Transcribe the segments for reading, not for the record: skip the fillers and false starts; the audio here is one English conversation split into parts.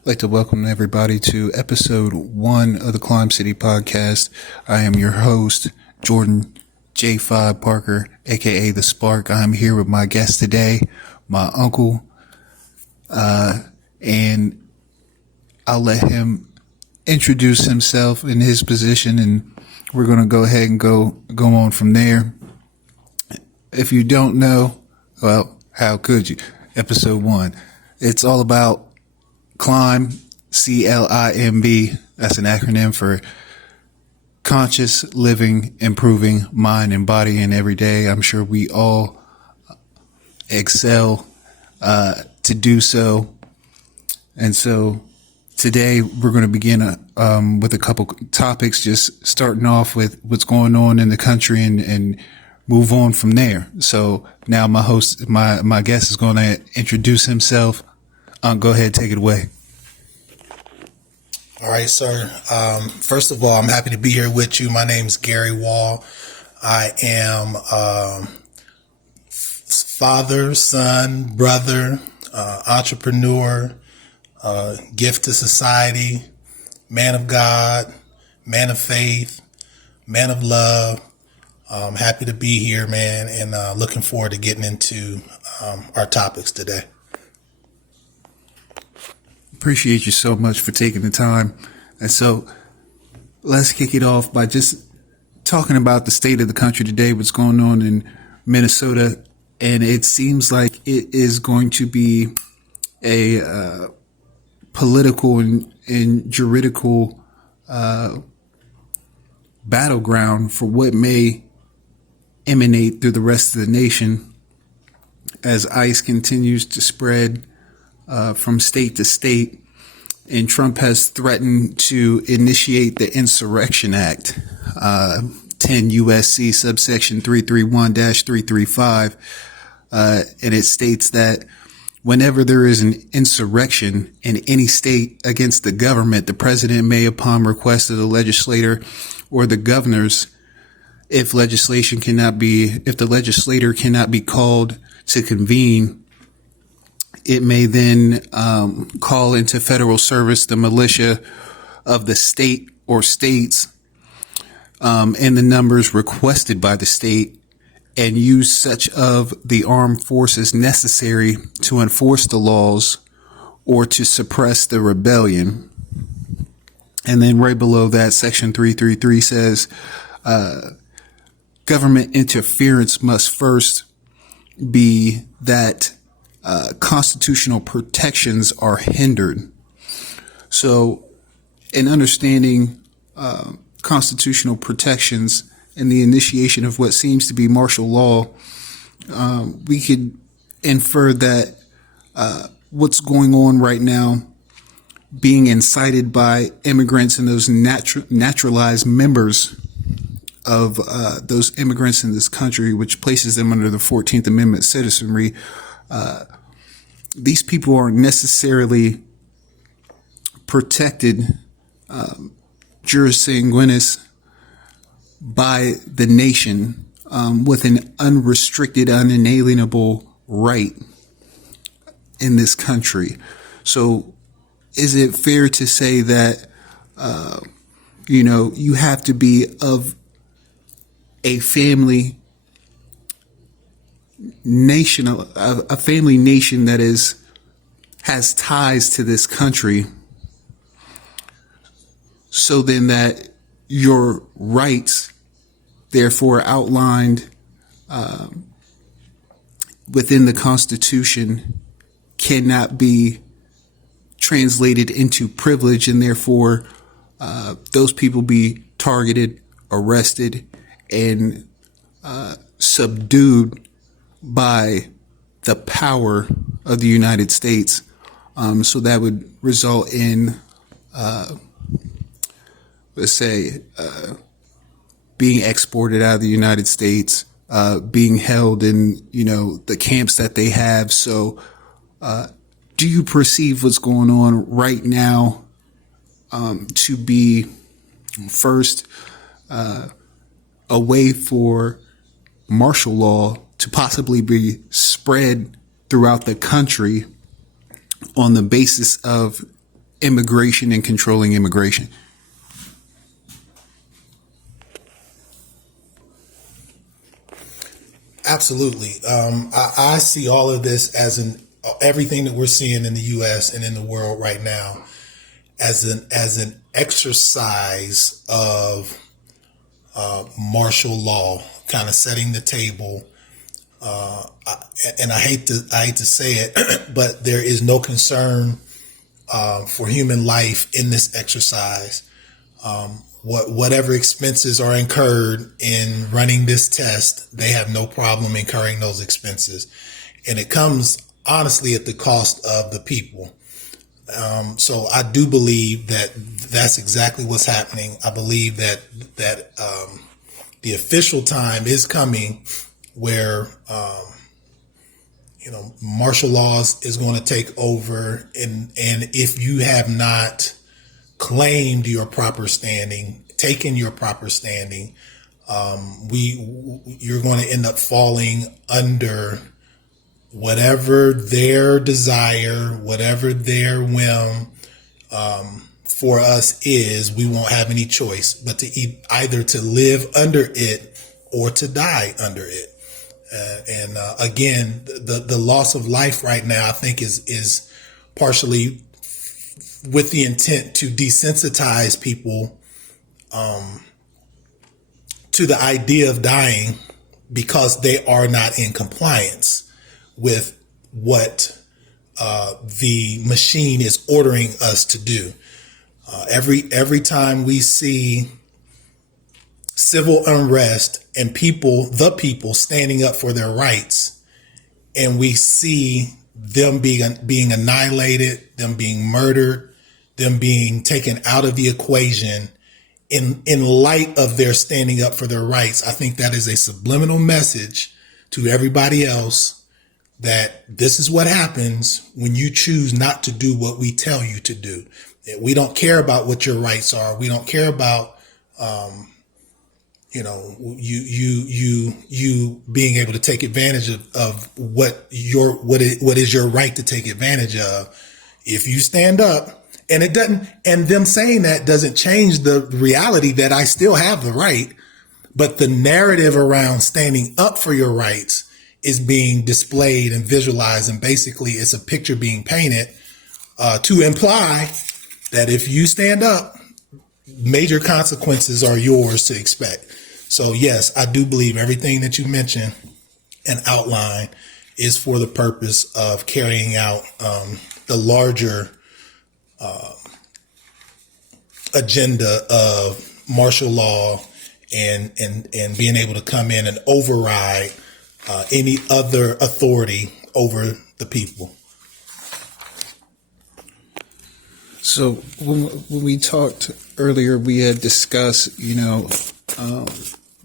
I'd like to welcome everybody to episode 1 of the C.L.i.m.B City podcast. I am your host, Jordan J5 Parker, aka The Spark. I'm here with my guest today, my uncle, and I'll let him introduce himself in his position, and we're going to go ahead and go on from there. If you don't know, well, how could you? Episode 1. It's all about C.L.i.m.B, C.L.i.M.B. That's an acronym for conscious living, improving mind and body and every day. I'm sure we all excel to do so. And so today we're going to begin with a couple topics, just starting off with what's going on in the country and move on from there. So now my host, my guest is going to introduce himself. Go ahead, take it away. All right, sir. First of all, I'm happy to be here with you. My name is Gary Wall. I am father, son, brother, entrepreneur, gift to society, man of God, man of faith, man of love. I'm happy to be here, man, and looking forward to getting into our topics today. Appreciate you so much for taking the time. And so let's kick it off by just talking about the state of the country today, what's going on in Minnesota. And it seems like it is going to be a political and juridical battleground for what may emanate through the rest of the nation as ICE continues to spread from state to state, and Trump has threatened to initiate the Insurrection Act, 10 USC subsection 331-335, and it states that whenever there is an insurrection in any state against the government, the president may, upon request of the legislator or the governors, if the legislator cannot be called to convene, it may then call into federal service the militia of the state or states in the numbers requested by the state, and use such of the armed forces necessary to enforce the laws or to suppress the rebellion. And then right below that, section 333 says government interference must first be that constitutional protections are hindered. So in understanding constitutional protections and the initiation of what seems to be martial law, we could infer that what's going on right now being incited by immigrants and those naturalized members of those immigrants in this country, which places them under the 14th Amendment citizenry. These people aren't necessarily protected juris sanguinis by the nation with an unrestricted, unalienable right in this country. So is it fair to say that, you have to be of a family nation, a family nation that has ties to this country, so then that your rights, therefore outlined within the Constitution, cannot be translated into privilege, and therefore those people be targeted, arrested, and subdued by the power of the United States. So that would result in, let's say, being exported out of the United States, being held in, the camps that they have. So do you perceive what's going on right now to be, first, a way for martial law to possibly be spread throughout the country on the basis of immigration and controlling immigration? Absolutely. I see all of this as everything that we're seeing in the U.S. and in the world right now as an exercise of martial law, kind of setting the table. And I hate to say it, but there is no concern for human life in this exercise. Whatever expenses are incurred in running this test, they have no problem incurring those expenses. And it comes honestly at the cost of the people. So I do believe that that's exactly what's happening. I believe that the official time is coming where, martial laws is going to take over. And if you have not claimed your proper standing, taken your proper standing, you're going to end up falling under whatever their desire, whatever their whim for us is. We won't have any choice but to either to live under it or to die under it. And again, the loss of life right now, I think, is partially with the intent to desensitize people to the idea of dying because they are not in compliance with what the machine is ordering us to do. Every time we see civil unrest and the people standing up for their rights, and we see them being annihilated, them being murdered, them being taken out of the equation in light of their standing up for their rights, I think that is a subliminal message to everybody else that this is what happens when you choose not to do what we tell you to do. We don't care about what your rights are. We don't care about, you being able to take advantage of what is your right to take advantage of. If you stand up, and it doesn't, and them saying that doesn't change the reality that I still have the right, but the narrative around standing up for your rights is being displayed and visualized, and basically it's a picture being painted to imply that if you stand up, major consequences are yours to expect. So yes, I do believe everything that you mentioned and outlined is for the purpose of carrying out the larger agenda of martial law and being able to come in and override any other authority over the people. So when we talked earlier, we had discussed,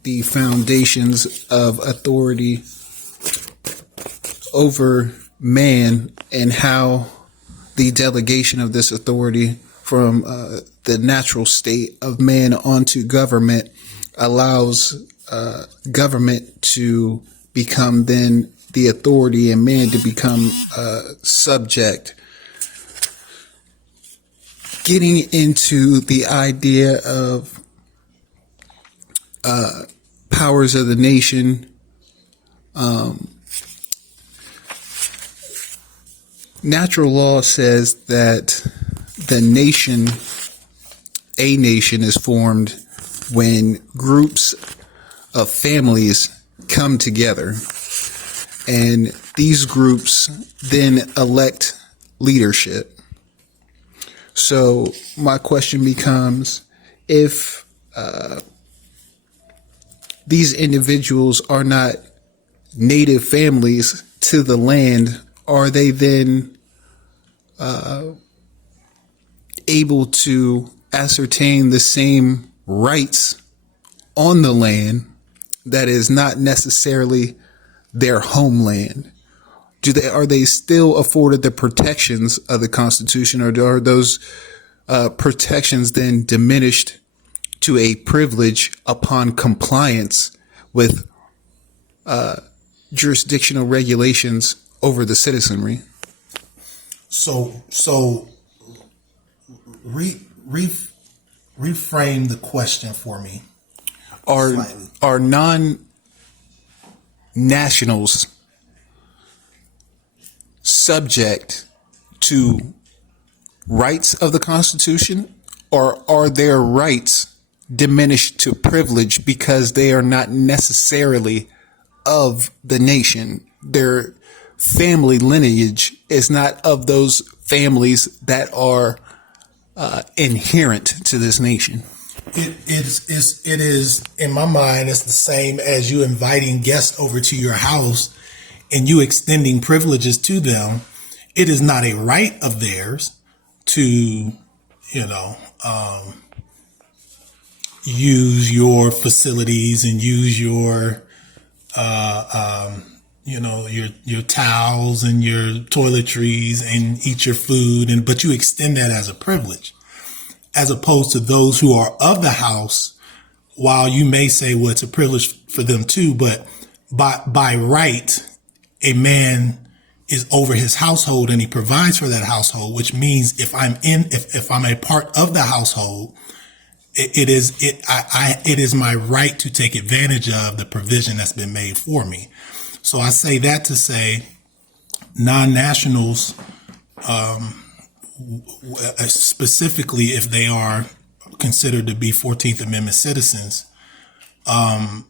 the foundations of authority over man and how the delegation of this authority from the natural state of man onto government allows government to become then the authority and man to become subject. Getting into the idea of powers of the nation, natural law says that a nation is formed when groups of families come together, and these groups then elect leadership. So my question becomes, if these individuals are not native families to the land, are they then able to ascertain the same rights on the land that is not necessarily their homeland? Are they still afforded the protections of the Constitution, or are those protections then diminished to a privilege upon compliance with jurisdictional regulations over the citizenry? So Reframe the question for me. Are Slightly. are non-nationals subject to rights of the Constitution, or are their rights diminished to privilege because they are not necessarily of the nation? Their family lineage is not of those families that are inherent to this nation. It is in my mind. It's the same as you inviting guests over to your house and you extending privileges to them. It is not a right of theirs to, use your facilities and use your, your towels and your toiletries and eat your food, but you extend that as a privilege, as opposed to those who are of the house. While you may say, well, it's a privilege for them too, but by right, a man is over his household and he provides for that household, which means if I'm a part of the household, it is my right to take advantage of the provision that's been made for me. So I say that to say non-nationals, specifically if they are considered to be 14th Amendment citizens, the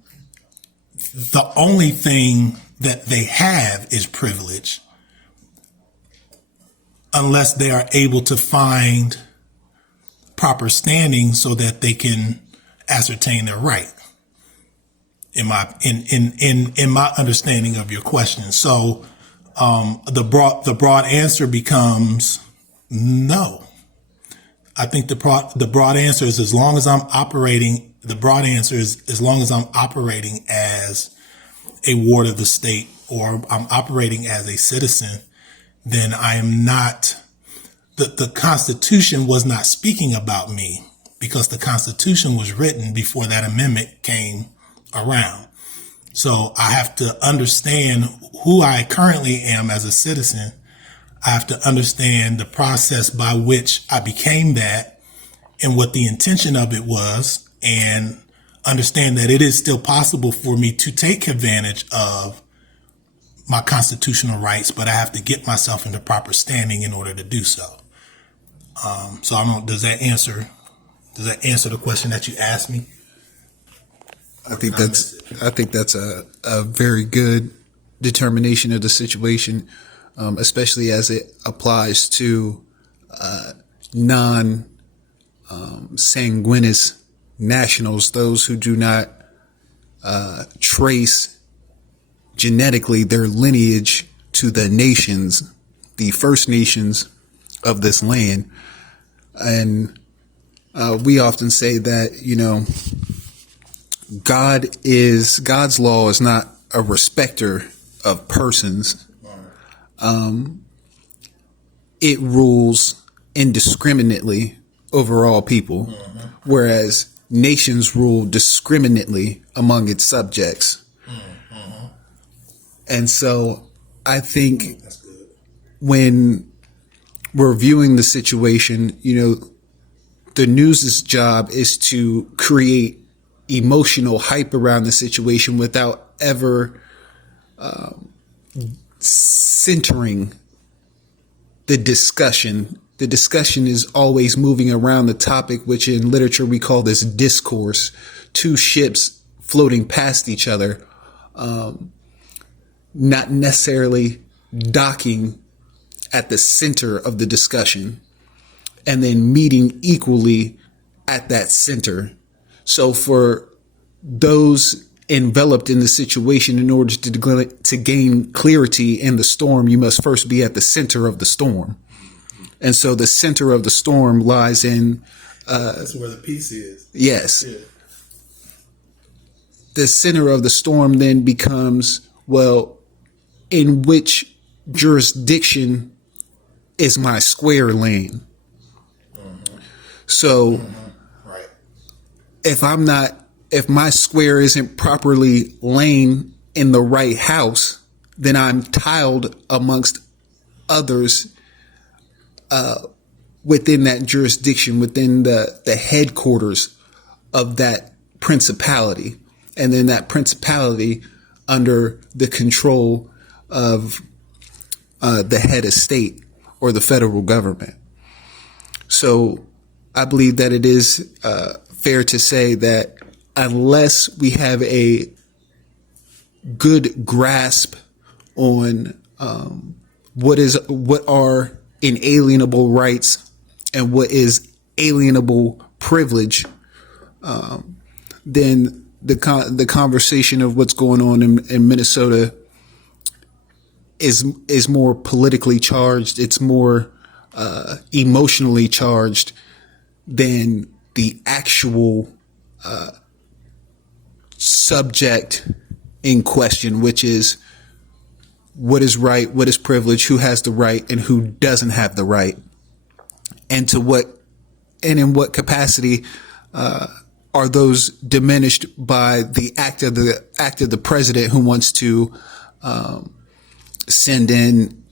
only thing that they have is privilege, unless they are able to find proper standing so that they can ascertain their right. In my understanding of your question, so the broad answer becomes no. I think the broad answer is as long as I'm operating. The broad answer is as long as I'm operating as a ward of the state or I'm operating as a citizen, then I am not. The Constitution was not speaking about me because the Constitution was written before that amendment came around. So I have to understand who I currently am as a citizen. I have to understand the process by which I became that and what the intention of it was, and understand that it is still possible for me to take advantage of my constitutional rights, but I have to get myself into proper standing in order to do so. So I don't. Does that answer the question that you asked me? I think that's a very good determination of the situation, especially as it applies to non-sanguineous nationals, those who do not trace genetically their lineage to the nations, the First Nations of this land. And we often say that, God's law is not a respecter of persons. It rules indiscriminately over all people, whereas nations rule discriminately among its subjects. And so I think when we're viewing the situation, the news's job is to create emotional hype around the situation without ever centering the discussion. The discussion is always moving around the topic, which in literature we call this discourse, two ships floating past each other, not necessarily docking at the center of the discussion and then meeting equally at that center. So for those enveloped in the situation, in order to gain clarity in the storm, you must first be at the center of the storm. And so the center of the storm lies in... that's where the peace is. Yes. Yeah. The center of the storm then becomes, well, in which jurisdiction is my square lane? So Right. if my square isn't properly laying in the right house, then I'm tiled amongst others within that jurisdiction, within the headquarters of that principality, and then that principality under the control of the head of state or the federal government. So I believe that it is fair to say that unless we have a good grasp on what are inalienable rights and what is alienable privilege, then the conversation of what's going on in Minnesota is more politically charged. It's more emotionally charged than the actual subject in question, which is what is right, what is privilege, who has the right, and who doesn't have the right, and in what capacity are those diminished by the act of the president, who wants to send in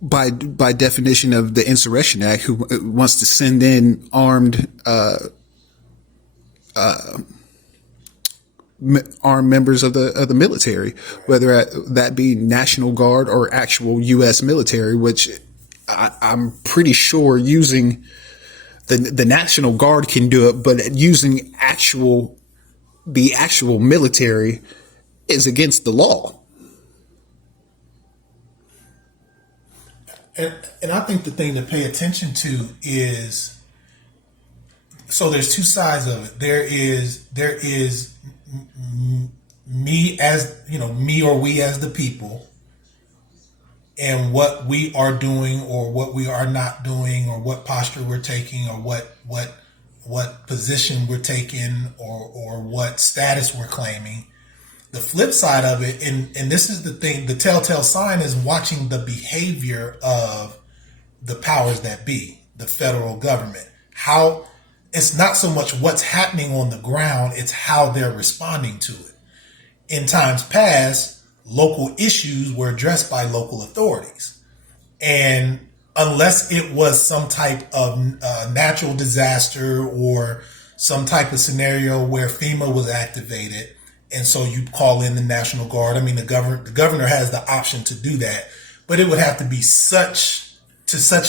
by definition of the Insurrection Act, who wants to send in armed members of the military, whether that be National Guard or actual U.S. military, which I'm pretty sure using the National Guard can do it, but using the actual military is against the law. And I think the thing to pay attention to is, so there's two sides of it. There is me as, me or we as the people, and what we are doing or what we are not doing, or what posture we're taking, or what position we're taking, or what status we're claiming. The flip side of it, and this is the thing, the telltale sign is watching the behavior of the powers that be, the federal government. How it's not so much what's happening on the ground, it's how they're responding to it. In times past, local issues were addressed by local authorities. And unless it was some type of natural disaster or some type of scenario where FEMA was activated, and so you call in the National Guard. I mean, the governor has the option to do that, but it would have to be to such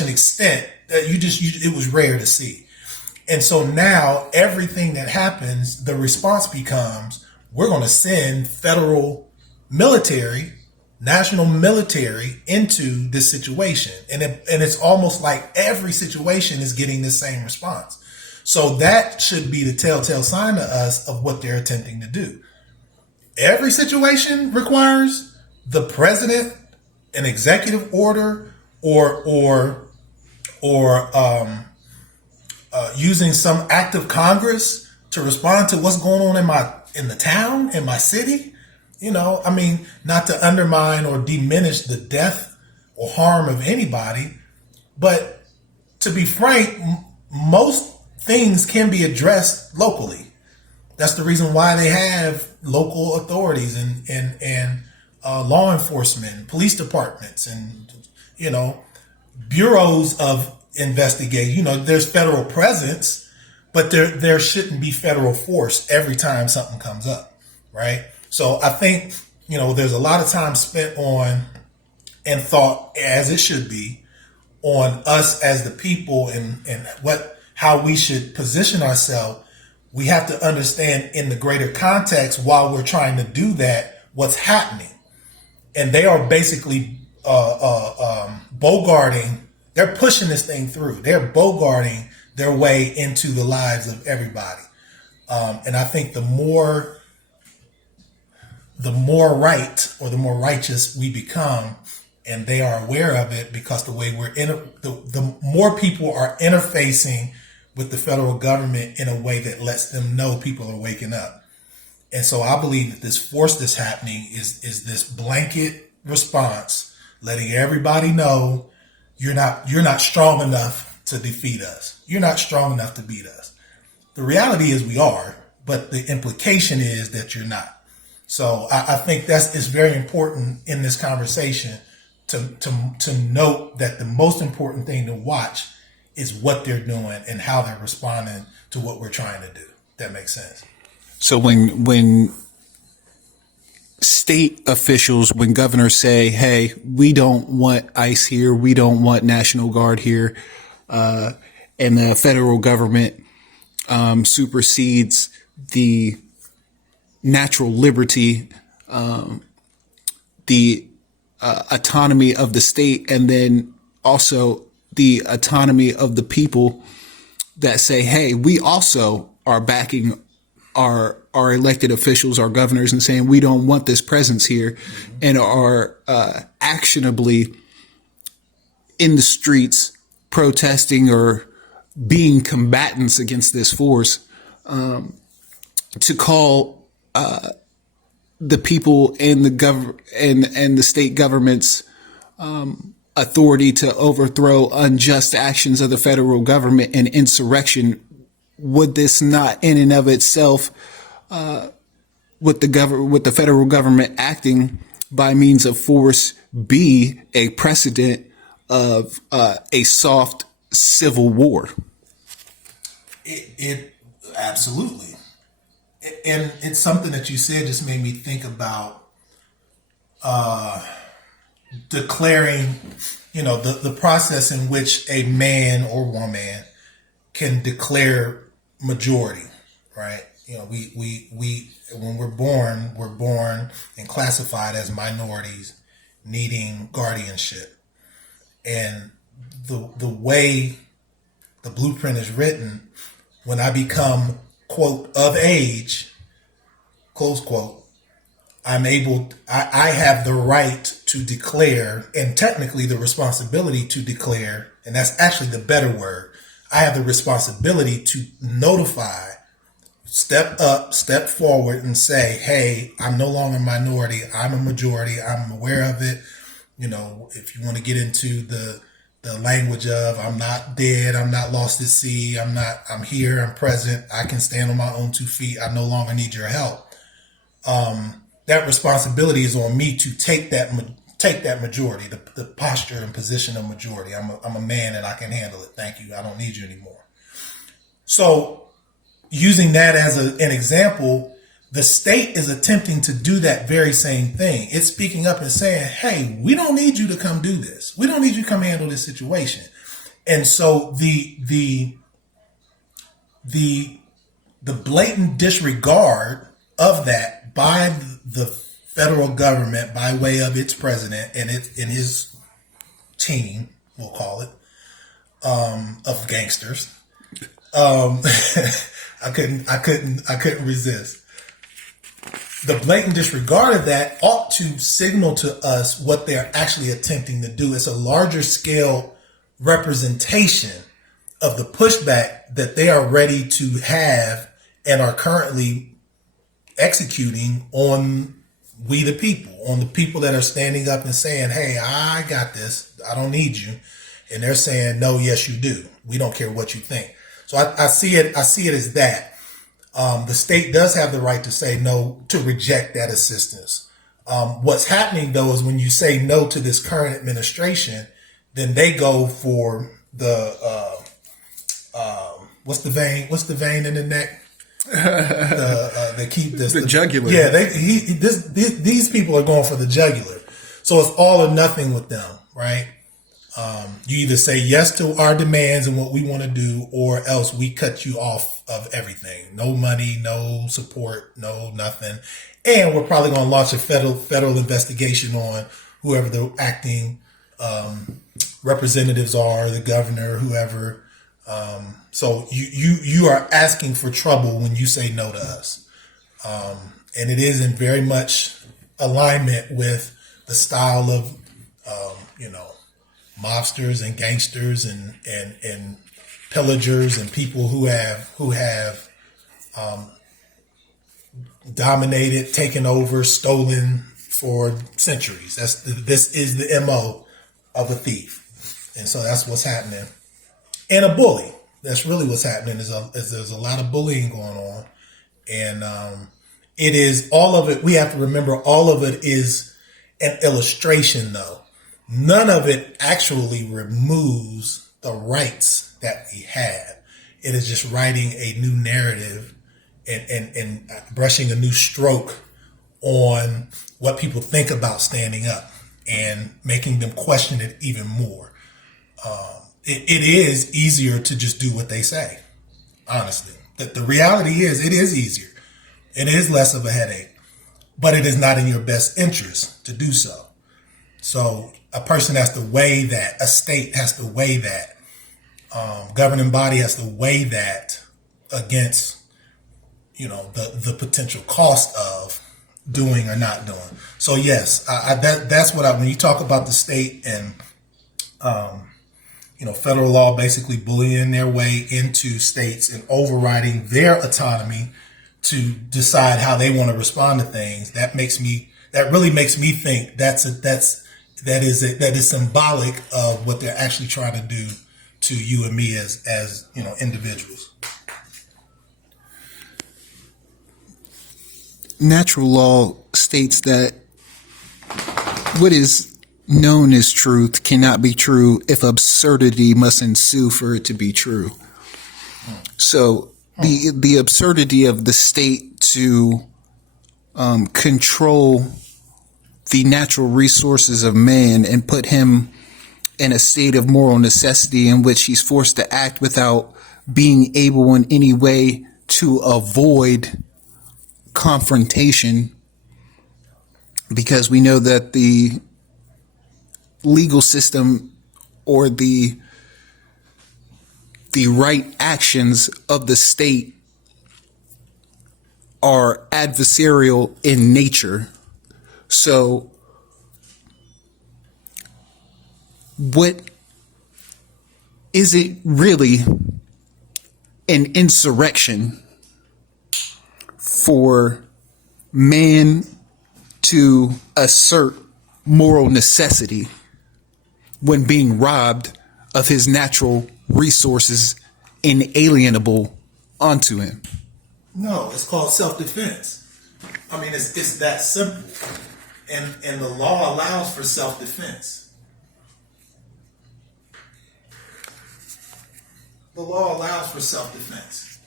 an extent that it was rare to see. And so now everything that happens, the response becomes, we're going to send federal military, national military into this situation. And it's almost like every situation is getting the same response. So that should be the telltale sign to us of what they're attempting to do. Every situation requires the president, an executive order, or using some act of Congress to respond to what's going on in the town, in my city. Not to undermine or diminish the death or harm of anybody, but to be frank, most things can be addressed locally. That's the reason why they have local authorities and law enforcement, police departments, and bureaus of investigation. There's federal presence, but there shouldn't be federal force every time something comes up, right? So I think there's a lot of time spent on, and thought, as it should be, on us as the people and how we should position ourselves. We have to understand in the greater context, while we're trying to do that, what's happening. And they are basically bogarting. They're pushing this thing through. They're bogarting their way into the lives of everybody. And I think the more right or the more righteous we become, and they are aware of it, because the way the more people are interfacing with the federal government in a way that lets them know people are waking up. And so I believe that this force that's happening is this blanket response, letting everybody know you're not strong enough to defeat us. You're not strong enough to beat us. The reality is we are, but the implication is that you're not. So I think it's very important in this conversation to note that the most important thing to watch is what they're doing and how they're responding to what we're trying to do. That makes sense. So when state officials, when governors say, "Hey, we don't want ICE here, we don't want National Guard here," and the federal government supersedes the natural liberty, the autonomy of the state, and then also the autonomy of the people that say, "Hey, we also are backing our elected officials, our governors, and saying we don't want this presence here," and are actionably in the streets protesting or being combatants against this force, to call the people and the state government's authority to overthrow unjust actions of the federal government and insurrection. Would this not, in and of itself, with the federal government acting by means of force, be a precedent of a soft civil war? It absolutely, and it's something that you said just made me think about declaring, the process in which a man or woman can declare majority, right? We when we're born and classified as minorities needing guardianship, and the way the blueprint is written, when I become, quote, of age, close quote, I have the right to declare, and technically the responsibility to declare, and that's actually the better word. I have the responsibility to notify, step up, step forward, and say, hey, I'm no longer a minority. I'm a majority. I'm aware of it. If you want to get into the language of I'm not dead, I'm not lost at sea, I'm here, I'm present, I can stand on my own 2 feet, I no longer need your help. That responsibility is on me to take that majority, the posture and position of majority. I'm a man and I can handle it. Thank you. I don't need you anymore. So using that as an example, the state is attempting to do that very same thing. It's speaking up and saying, hey, we don't need you to come do this. We don't need you to come handle this situation. And so the blatant disregard of that by the federal government, by way of its president and his team, we'll call it, of gangsters. I couldn't resist. The blatant disregard of that ought to signal to us what they're actually attempting to do. It's a larger scale representation of the pushback that they are ready to have and are currently executing on we the people, on the people that are standing up and saying, hey, I got this, I don't need you. And they're saying, no, yes, you do. We don't care what you think. So I see it as that. The state does have the right to say no, to reject that assistance. What's happening though is when you say no to this current administration, then they go for the what's the vein in the neck? They keep this the jugular. Yeah, these people are going for the jugular. So it's all or nothing with them, right? You either say yes to our demands and what we want to do, or else we cut you off of everything. No money, no support, no nothing. And we're probably going to launch a federal investigation on whoever the acting representatives are, the governor, whoever. So you are asking for trouble when you say no to us. And it is in very much alignment with the style of, mobsters and gangsters and pillagers and people who have dominated, taken over, stolen for centuries. This is the MO of a thief. And so that's what's happening. And a bully. That's really what's happening is there's a lot of bullying going on. And it is all of it. We have to remember all of it is an illustration though. None of it actually removes the rights that we had. It is just writing a new narrative and brushing a new stroke on what people think about standing up and making them question it even more. It is easier to just do what they say, honestly. The reality is it is easier. It is less of a headache, but it is not in your best interest to do so. So a person has to weigh that, a state has to weigh that, governing body has to weigh that against, the potential cost of doing or not doing. So yes, that's when you talk about the state and, federal law basically bullying their way into states and overriding their autonomy to decide how they want to respond to things. That really makes me think that is symbolic of what they're actually trying to do to you and me as individuals. Natural law states that what is known as truth cannot be true if absurdity must ensue for it to be true. So the absurdity of the state to control the natural resources of man and put him in a state of moral necessity in which he's forced to act without being able in any way to avoid confrontation, because we know that the legal system or the right actions of the state are adversarial in nature. So what is it really an insurrection for man to assert moral necessity when being robbed of his natural resources inalienable onto him? No, it's called self-defense. I mean, it's that simple. And the law allows for self-defense. The law allows for self-defense.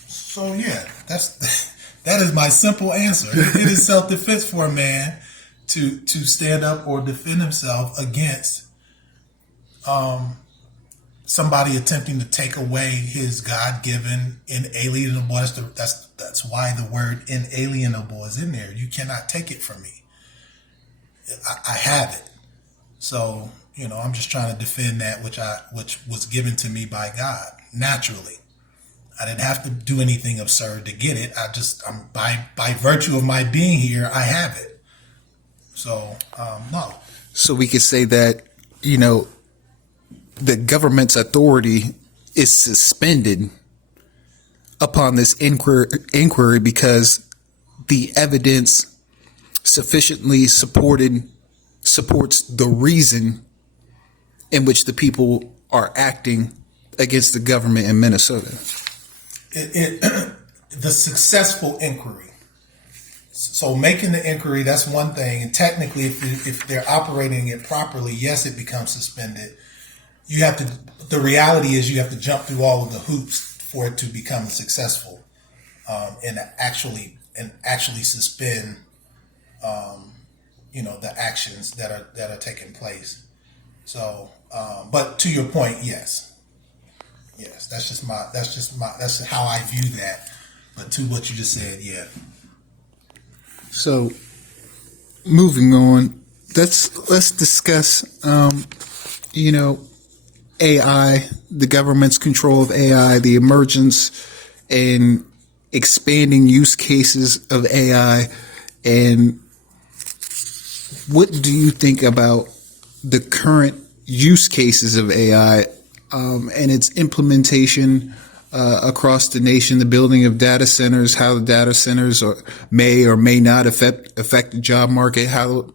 So yeah, that is my simple answer. It is self-defense for a man to stand up or defend himself against somebody attempting to take away his God-given inalienable. That's why the word inalienable is in there. You cannot take it from me. I have it. So I'm just trying to defend that which was given to me by God naturally. I didn't have to do anything absurd to get it. I'm by virtue of my being here, I have it. So no. So we could say that the government's authority is suspended upon this inquiry because the evidence sufficiently supports the reason in which the people are acting against the government in Minnesota. The successful inquiry. So making the inquiry, that's one thing. And technically, if they're operating it properly, yes, it becomes suspended. The reality is you have to jump through all of the hoops for it to become successful, and actually suspend, the actions that are taking place. So, but to your point, yes, that's how I view that. But to what you just said, yeah. So, moving on, let's discuss, AI, the government's control of AI, the emergence and expanding use cases of AI, and what do you think about the current use cases of AI and its implementation across the nation, the building of data centers, how the data centers may or may not affect the job market, how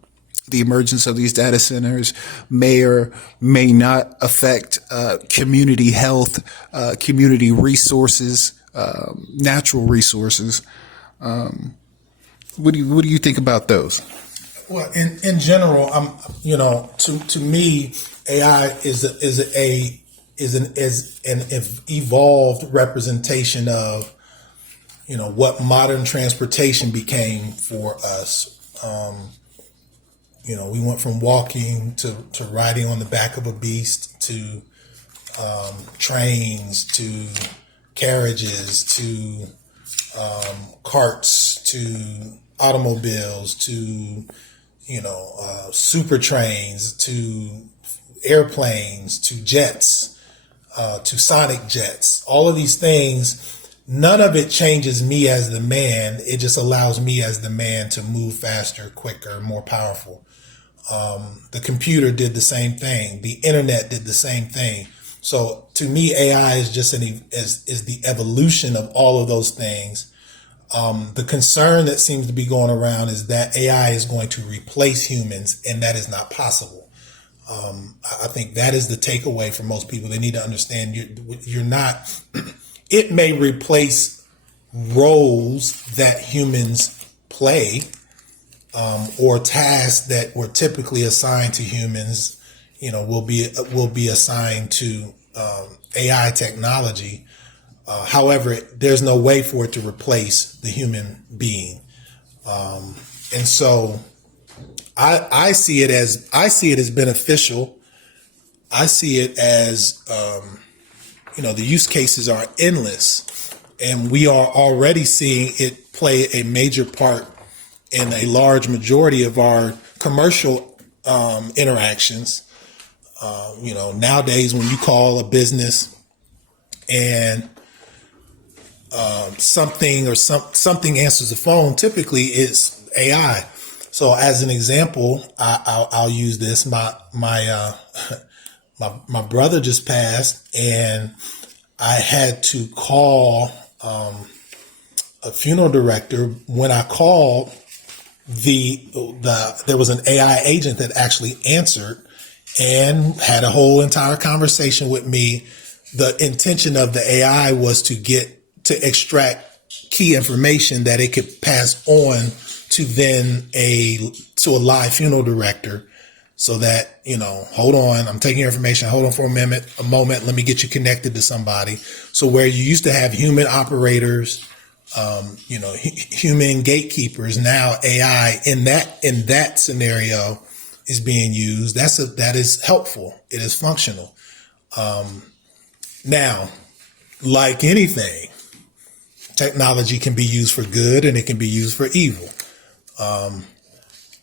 the emergence of these data centers may or may not affect community health, community resources, natural resources. What do you think about those? Well, in general, to me, AI is an evolved representation of, what modern transportation became for us. We went from walking to riding on the back of a beast to trains to carriages to carts to automobiles to super trains to airplanes to jets to sonic jets. All of these things, none of it changes me as the man. It just allows me as the man to move faster, quicker, more powerful. The computer did the same thing. The internet did the same thing. So to me, AI is just is the evolution of all of those things. The concern that seems to be going around is that AI is going to replace humans, and that is not possible. I think that is the takeaway for most people. They need to understand you're not. It may replace roles that humans play, or tasks that were typically assigned to humans, will be assigned to AI technology. However, there's no way for it to replace the human being, and so I see it as beneficial. I see it as the use cases are endless, and we are already seeing it play a major part in a large majority of our commercial interactions. Nowadays when you call a business and something answers the phone, typically it's AI. So as an example, I'll use this. My brother just passed, and I had to call a funeral director. When I called, there was an AI agent that actually answered and had a whole entire conversation with me. The intention of the AI was to extract key information that it could pass on to a live funeral director, so that, hold on, I'm taking your information. Hold on for a moment. Let me get you connected to somebody. So where you used to have human operators, human gatekeepers, now AI in that scenario is being used. That is helpful. It is functional. Now, like anything, technology can be used for good and it can be used for evil.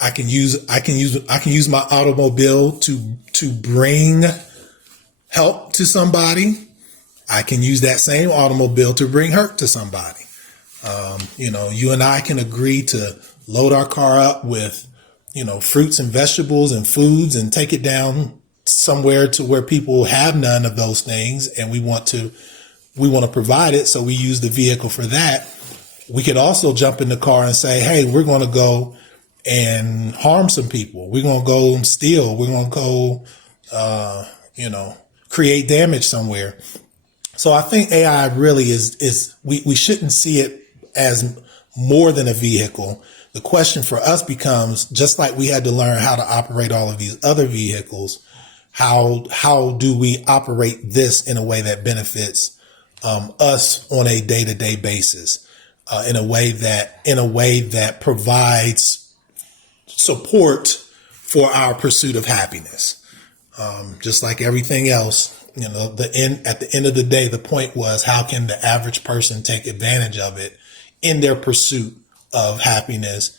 I can use my automobile to bring help to somebody. I can use that same automobile to bring hurt to somebody. You and I can agree to load our car up with, fruits and vegetables and foods and take it down somewhere to where people have none of those things. And we want to provide it. So we use the vehicle for that. We could also jump in the car and say, hey, we're going to go and harm some people. We're going to go and steal. We're going to go, create damage somewhere. So I think AI really we shouldn't see it as more than a vehicle. The question for us becomes, just like we had to learn how to operate all of these other vehicles, how do we operate this in a way that benefits us on a day-to-day basis, in a way that provides support for our pursuit of happiness. Just like everything else, at the end of the day, the point was, how can the average person take advantage of it in their pursuit of happiness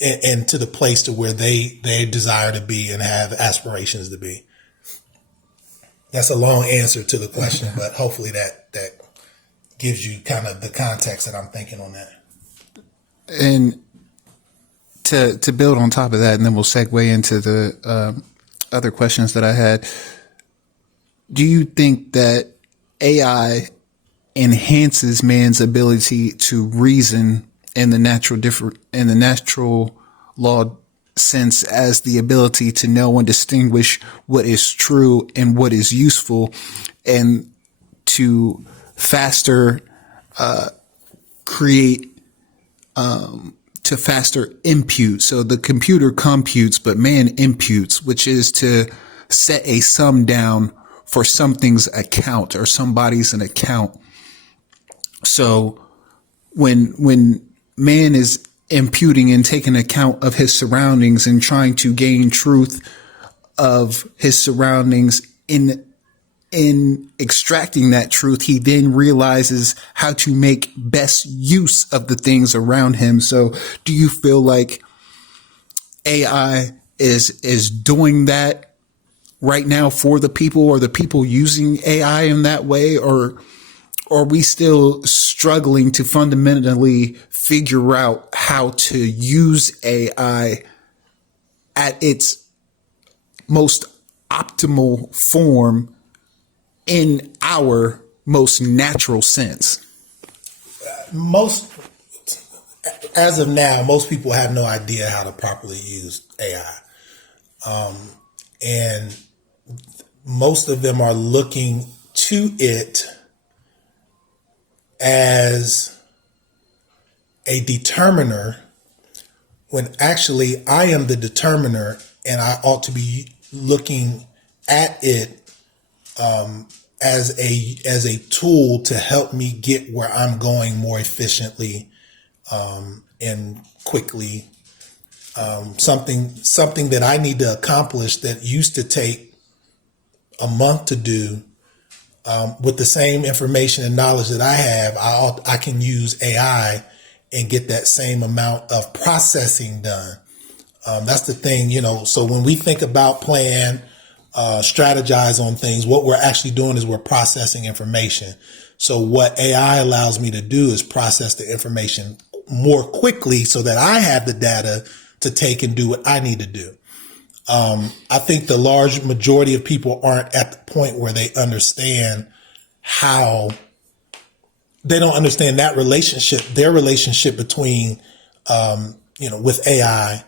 and to the place to where they desire to be and have aspirations to be. That's a long answer to the question, but hopefully that gives you kind of the context that I'm thinking on that. And to build on top of that, and then we'll segue into the other questions that I had. Do you think that AI enhances man's ability to reason in the natural law sense, as the ability to know and distinguish what is true and what is useful, and to faster create to faster impute. So the computer computes, but man imputes, which is to set a sum down for something's account or somebody's an account. So when man is imputing and taking account of his surroundings and trying to gain truth of his surroundings in extracting that truth, he then realizes how to make best use of the things around him. So do you feel like AI is doing that right now for the people, or the people using AI in that way, or are we still struggling to fundamentally figure out how to use AI at its most optimal form in our most natural sense? As of now, most people have no idea how to properly use AI. And most of them are looking to it as a determiner, when actually I am the determiner, and I ought to be looking at it as a tool to help me get where I'm going more efficiently and quickly. Something that I need to accomplish that used to take a month to do, with the same information and knowledge that I have, I can use AI and get that same amount of processing done. That's the thing, so when we think about plan, strategize on things, what we're actually doing is we're processing information. So what AI allows me to do is process the information more quickly so that I have the data to take and do what I need to do. I think the large majority of people aren't at the point where they understand they don't understand that their relationship between, with AI.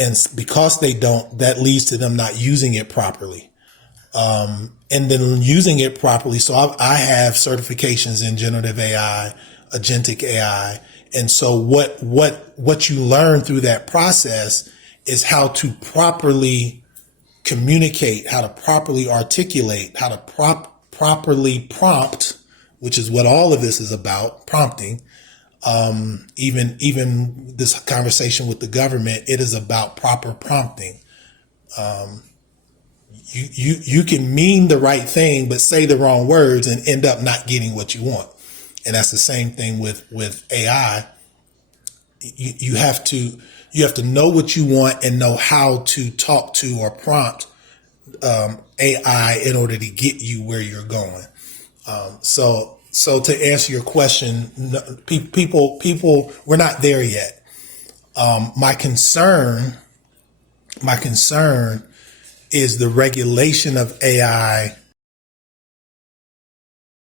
And because they don't, that leads to them not using it properly. And then using it properly. So I have certifications in generative AI, agentic AI. And so what you learn through that process is how to properly communicate, how to properly articulate, how to properly prompt, which is what all of this is about, prompting. Even this conversation with the government, it is about proper prompting. You can mean the right thing, but say the wrong words and end up not getting what you want. And that's the same thing with AI. You have to know what you want and know how to talk to or prompt AI in order to get you where you're going. So to answer your question, people, we're not there yet. My concern is the regulation of AI